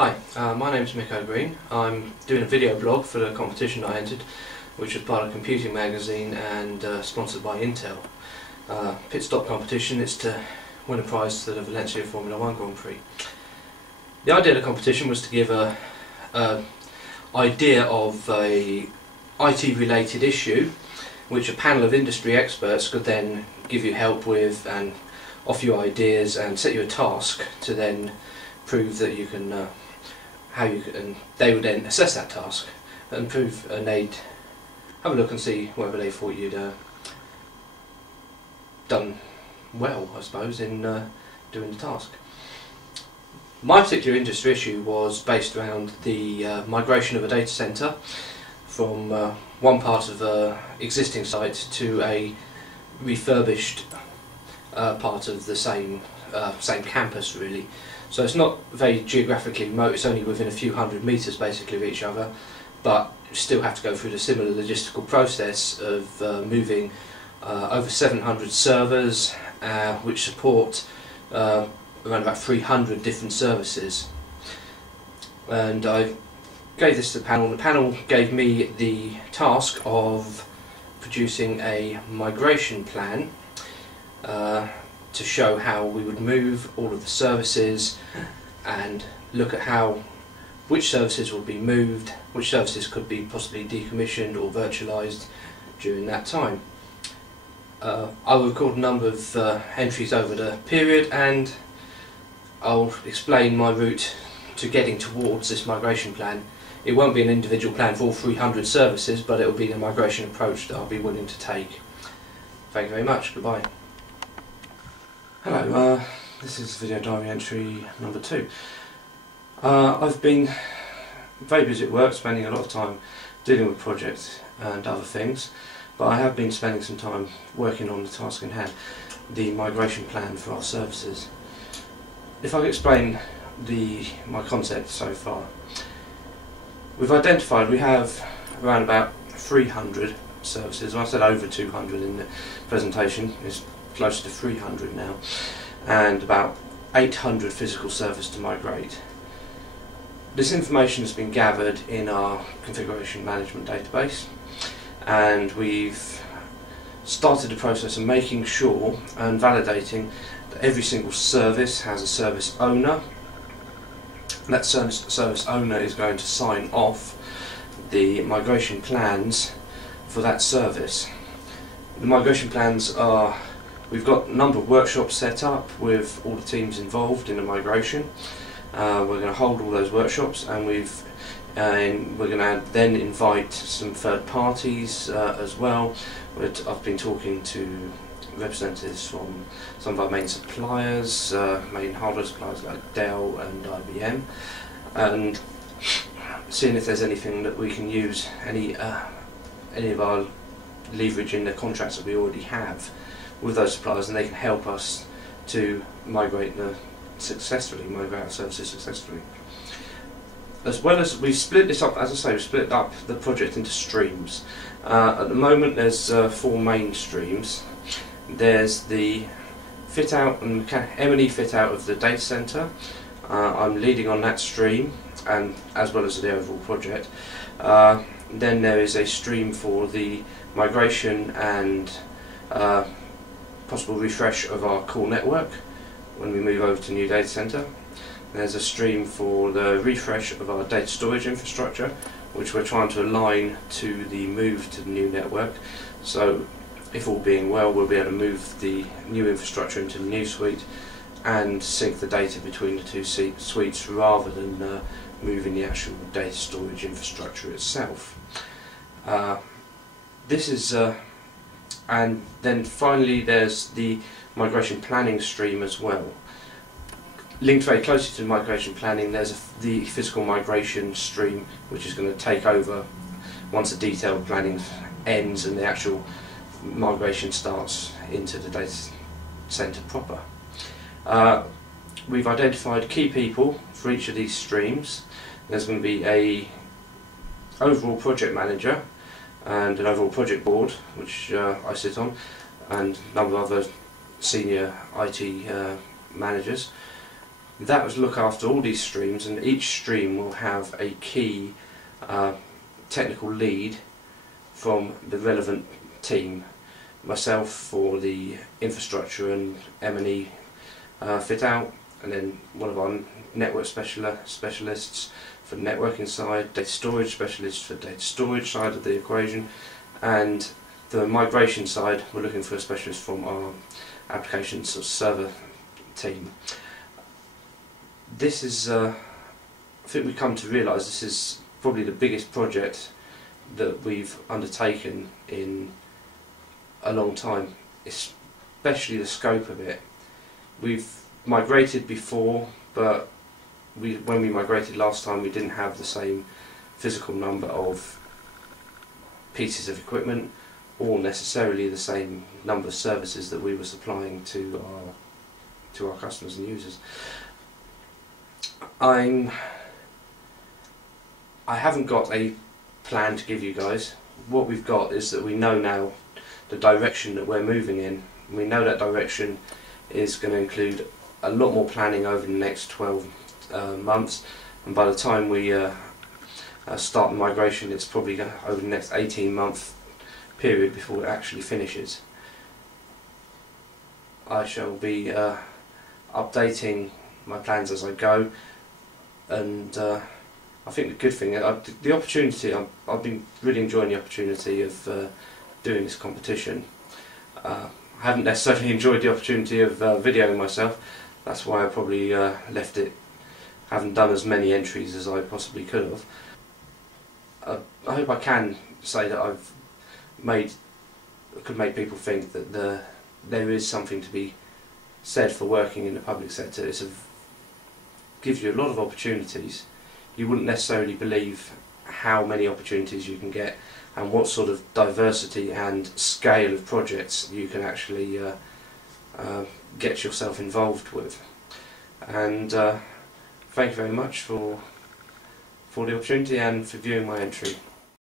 Hi, my name is Mikko Green. I'm doing a video blog for the competition I entered, which was part of Computing Magazine and sponsored by Intel. pITstop competition is to win a prize to the Valencia Formula 1 Grand Prix. The idea of the competition was to give a idea of a IT related issue which a panel of industry experts could then give you help with and offer you ideas and set you a task to then prove that you can and they would then assess that task and prove, and they'd have a look and see whether they thought you'd done well, I suppose, in doing the task. My particular industry issue was based around the migration of a data centre from one part of an existing site to a refurbished part of the same campus, really. So it's not very geographically remote, it's only within a few hundred metres basically of each other, but you still have to go through the similar logistical process of moving over 700 servers which support around about 300 different services. And I gave this to the panel. The panel gave me the task of producing a migration plan to show how we would move all of the services and look at which services would be moved, which services could be possibly decommissioned or virtualized during that time. I will record a number of entries over the period, and I'll explain my route to getting towards this migration plan. It won't be an individual plan for all 300 services, but it will be the migration approach that I'll be willing to take. Thank you very much. Goodbye. Hello, this is video diary entry number 2. I've been very busy at work, spending a lot of time dealing with projects and other things, but I have been spending some time working on the task in hand, the migration plan for our services. If I could explain my concept so far. We've identified we have around about 300 services. I said over 200 in the presentation, it's close to 300 now, and about 800 physical servers to migrate. This information has been gathered in our configuration management database, and we've started the process of making sure and validating that every single service has a service owner. That service owner is going to sign off the migration plans for that service. The migration plans are, we've got a number of workshops set up with all the teams involved in the migration. We're going to hold all those workshops, and we're going to then invite some third parties as well. I've been talking to representatives from some of our main suppliers, main hardware suppliers like Dell and IBM, and seeing if there's anything that we can use, any of our leverage in the contracts that we already have with those suppliers, and they can help us to migrate our services successfully. As well as we split this up, as I say, we split up the project into streams. At the moment there's 4 main streams. There's the fit out and M&E fit out of the data center. I'm leading on that stream, and as well as the overall project. Then there is a stream for the migration and possible refresh of our core network when we move over to new data center. There's a stream for the refresh of our data storage infrastructure, which we're trying to align to the move to the new network. So if all being well, we'll be able to move the new infrastructure into the new suite and sync the data between the two suites rather than moving the actual data storage infrastructure itself. And then finally there's the migration planning stream as well. Linked very closely to the migration planning, there's the physical migration stream, which is going to take over once the detailed planning ends and the actual migration starts into the data center proper. We've identified key people for each of these streams. There's going to be a overall project manager and an overall project board, which I sit on, and a number of other senior IT managers. That was look after all these streams, and each stream will have a key technical lead from the relevant team. Myself for the infrastructure and M&E fit out, and then one of our network specialists for the networking side, data storage specialists for data storage side of the equation, and the migration side we're looking for a specialist from our applications or server team. This is, I think we've come to realise this is probably the biggest project that we've undertaken in a long time, especially the scope of it. We've migrated before, but when we migrated last time we didn't have the same physical number of pieces of equipment or necessarily the same number of services that we were supplying to our customers and users. I haven't got a plan to give you guys. What we've got is that we know now the direction that we're moving in. We know that direction is going to include a lot more planning over the next 12 months, and by the time we start the migration, it's probably over the next 18-month period before it actually finishes. I shall be updating my plans as I go, and I think the good thing, the opportunity, I've been really enjoying the opportunity of doing this competition. I haven't necessarily enjoyed the opportunity of videoing myself. That's why I probably left it. Haven't done as many entries as I possibly could have. I hope I can say that I've could make people think that there is something to be said for working in the public sector. It gives you a lot of opportunities. You wouldn't necessarily believe how many opportunities you can get and what sort of diversity and scale of projects you can actually get yourself involved with. And thank you very much for the opportunity and for viewing my entry.